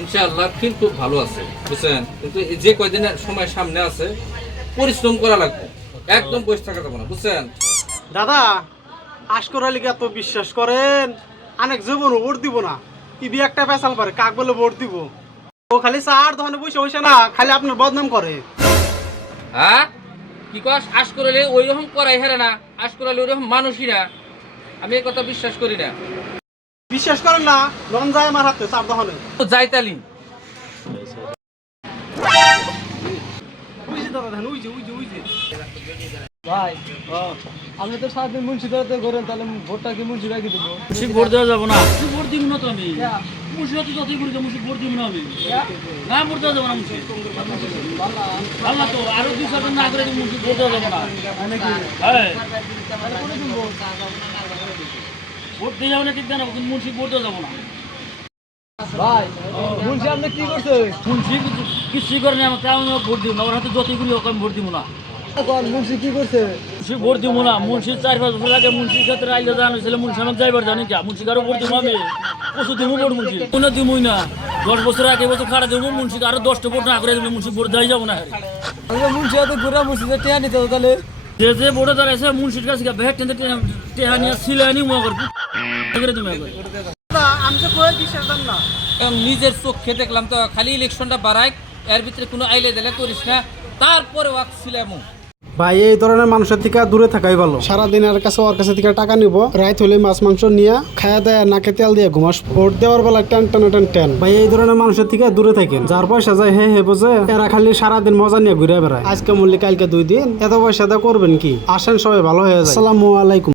ইনশাআল্লাহ ফিল খুব ভালো আছে বুঝছেন, কিন্তু এই যে কয়দিনের সময় সামনে আছে পরিশ্রম করা লাগবে, একদম বসে থাকা যাবে না বুঝছেন। দাদা আশকর আলীকে এত বিশ্বাস করেন, অনেক জীবনও ভোট দিব না, টিভি একটা পেশাল পারে কাক বলে ভোট দিব। ও খালি চার দোকানে বসে বসে না খালি আপনার বদনাম করে। হ্যাঁ কি কস? আশ করলে ওই রকম করাই হারে না, আশ করলে ওই রকম মানুষই না, আমি এই কথা বিশ্বাস করি না। বিশ্বাস করেন না, লন যায় আমার হাতে চার দোকানে যাইতালি উইজি দাদা ধান উইজি উইজি উইজি। ভাই আপনি তো সারাদিন মুন্সিদাতে করেন, তাহলে ভোটটা কি মুন্সিদাকে দেবো? মুন্সি ভোট দেওয়া যাবো না, ভোট দিব না তো আমি। মুন্সি তো যতই করি মুন্সি ভোট দিব না আমি, না ভোট দেওয়া যাবো না মুন্সি। আল্লাহ তো আরো 2-4 দিন না করে মুন্সি ভোট দেওয়া যাবো না। হ্যাঁ ভোট দিয়ে যাবো না ঠিক জানাবো, কিন্তু মুন্সি ভোট দেওয়া যাবো না। ভাই মুন্সি আপনি কি করছে? মুন্সি কিছুই করে না, আমাকে আমি ভোট দিব না, আমার হাতে যতই করি ওকে আমি ভোট দিব না। মুন্সি কি করছে? মুন্সি ভোট দিব না, মুন্সি 4-5 বছর আগে মুন্সির ক্ষেত্রে আইলে জানো ছিল, মুন্সি আমাকে যাইবার জানি কা, মুন্সি কারো ভোট দিব আমি প্রচুর দিব ভোট, মুন্সি কোনো দিবই না। 10 বছর আগে বছর খাড়া দেবো, মুন্সি আরো 10টা ভোট না করে দেবে, মুন্সি ভোট দেওয়া যাবো না। আমরা মুন্সি হাতে ঘুরে মুন্সিতে টেয়া নিতে হবে, তাহলে যে যে ভোটে দাঁড়াইছে মুন্সির কাছে ভেট টেহা নিয়ে সিলাই নি মগর তুমি দাদা আমি যে কয়ে বিশ্বাস দেন না। নিজের চোখে দেখলাম তো, খালি ইলেকশনটা বাড়াই, এর ভিতরে কোনো আইলে দিলে করিস না, তারপরে ওয়াকছিলাম। ভাই এই ধরনের মানুষের থেকে দূরে থাকাই ভালো। সারাদিন আর কাছে ওর কাছে থেকে টাকা নিব, রাত হলে মাছ মাংস নিয়ে খায়া দেয় নাকে তেল দিয়ে ঘুমাস, ভোট দেওয়ার বেলা টেন টেন টেন টেন। ভাই এই ধরনের মানুষের থেকে দূরে থাকেন, যার পয়সা যায় হে হে বোঝে, এরা খালি সারাদিন মজা নিয়ে ঘুরে বেড়ায়, আজকে মূল্যে কালকে 2 দিন, এত পয়সা দিয়ে করবেন কি? আসেন সবাই ভালো হয়ে যায়। আসসালামু আলাইকুম।